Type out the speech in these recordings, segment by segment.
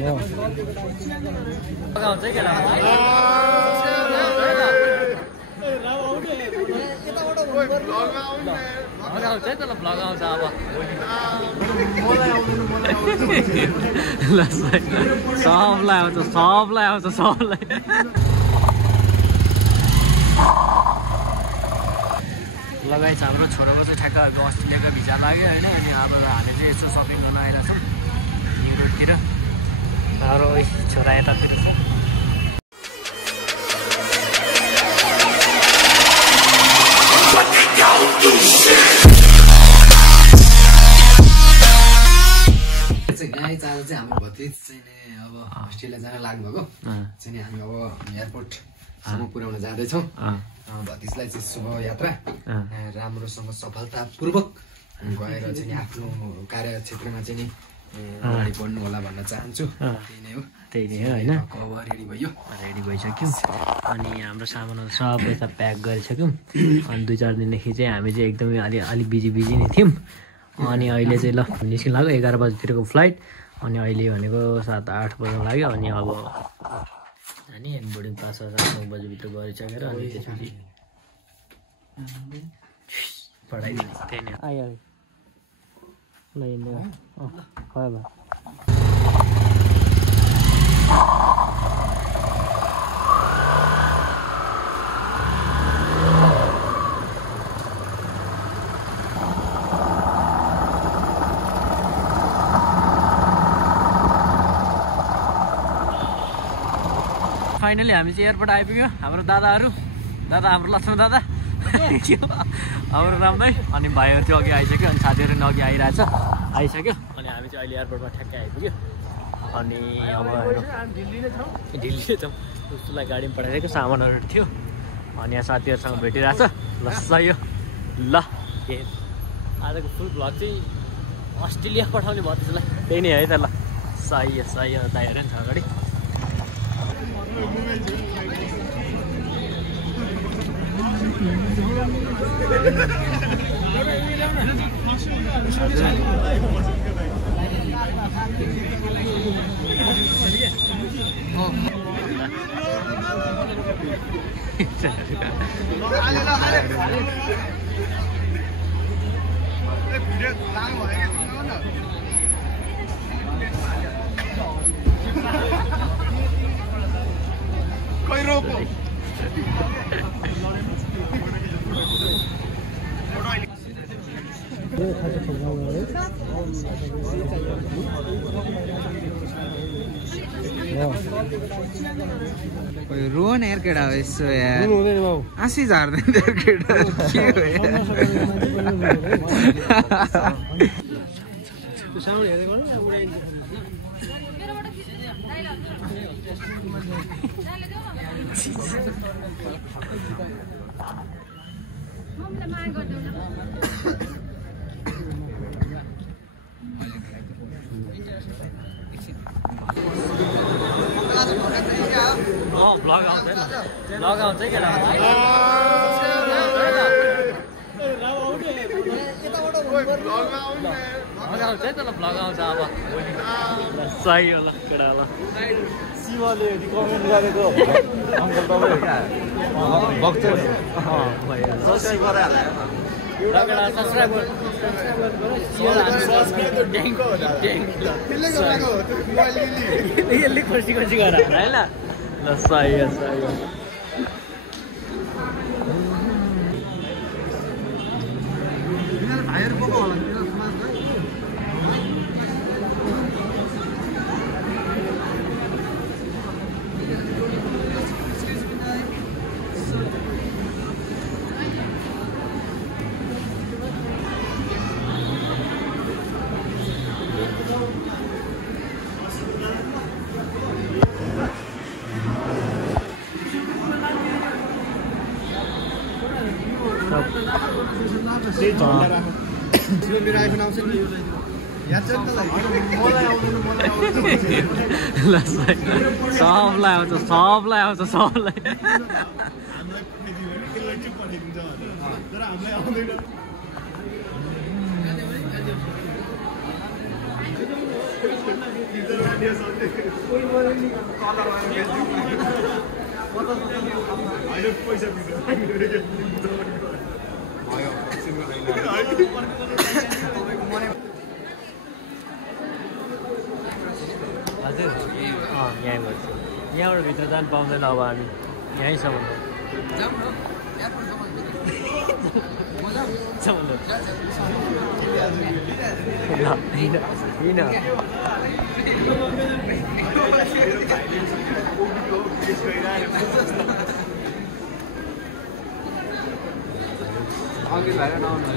सबलाई आउँछ सबलाई लगाइछ हाम्रो छोराको चाहिँ ठ्याक्क अस्ट्रेलियाको भिजा लाग्यो होइन अनि अब हामी चाहिँ यसो सपिङ गर्न आइरहेको छौँ न्युयोर्कतिर हाम्रो छोरा यतातिर छ आज चाहिँ हाम्रो भतिज चाहिँ अब अस्ट्रेलिया जान लाग्नुभएको चाहिँ हामी अब एयरपोर्टसम्म पुर्याउन जाँदैछौँ भतिजलाई चाहिँ शुभ यात्रा राम्रोसँग सफलतापूर्वक गएर चाहिँ आफ्नो कार्यक्षेत्रमा चाहिँ अगाडि बढ्नु होला भन्न चाहन्छु त्यही नै हो होइन रेडी भयो रेडी भइसक्यौँ अनि हाम्रो सामानहरू सबै त प्याक गरिसक्यौँ अनि 2-4 दिनदेखि चाहिँ हामी चाहिँ एकदमै अलि बिजी नै थियौँ अनि अहिले चाहिँ ल निस्किनु लाग्यो 11 बजीतिरको फ्लाइट अनि अहिले भनेको 7-8 बज्न लाग्यो अनि अब अनि बोर्डिङ पास 7-9 बजीभित्र गरिसकेर अनि त्यसपछि पढाइदिने त्यही नै आइहाल्यो ल हिँड्दै भयो फाइनली हामी चाहिँ एयरपोर्ट आइपुग्यो हाम्रो दादाहरू हाम्रो लक्ष्मण दादा हाम्रो रामदाई अनि भाइहरू चाहिँ अघि आइसक्यो अनि साथीहरू पनि अघि आइरहेछ आइसक्यो अनि हामी चाहिँ अहिले एयरपोर्टमा ठ्याक्कै आइपुग्यो अनि अब ढिल्ली छौँ उसलाई गाडीमा पठाइदिएको सामानहरू थियो अनि यहाँ साथीहरूसँग भेटिरहेछ ल सही ल के आजको फुल भ्लग चाहिँ अस्ट्रेलिया पठाउने भयो त्यसलाई त्यही नै है त ल सही हो दाइहरू पनि छ अगाडि रोहन यार केटा हो यसो यार आँसी झार्दैन यार केटा के भ्लग आउँछ के आउँछ है त ल भ्लग आउँछ अब सही होला केटा होला शिवले कमेन्ट गरेको अङ्कल तपाईँ भक्त सब्सक्राइब यसले खुसी गरेर होइन ल सही हो सबलाई आउँछ सबलाई हजुर यहीँबाट यहाँबाट भित्र जानु पाउँदैन अब हामी यहीँसम्म अघि भएर नआउनु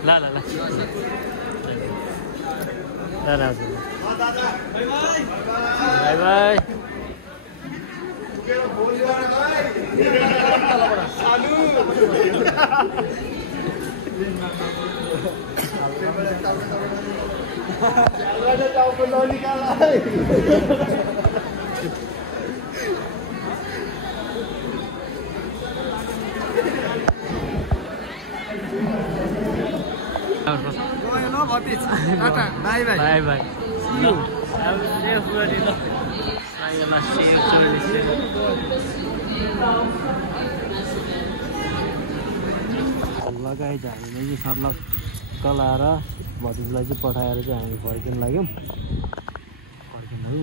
ल ल ल by by by by by by लगाइ हामीले चाहिँ सर्लक कलाएर भतिजलाई चाहिँ पठाएर चाहिँ हामी फर्किन लाग्यौँ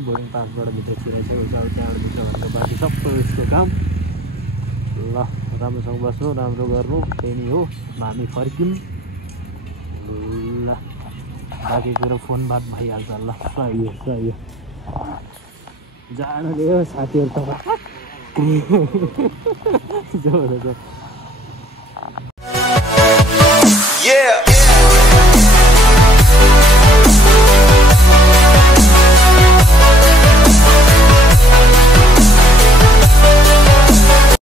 बोर्डिङ पासबाट भित्र छिराइसकेको छ अब त्यहाँबाट भित्र भन्दा बाँकी सबै उसको काम ल राम्रोसँग बस्नु राम्रो गर्नु त्यही नै हो हामी फर्क्यौँ ल बाँकी कुरो फोन बात भइहाल्छ ल सही जानु दियो साथीहरू त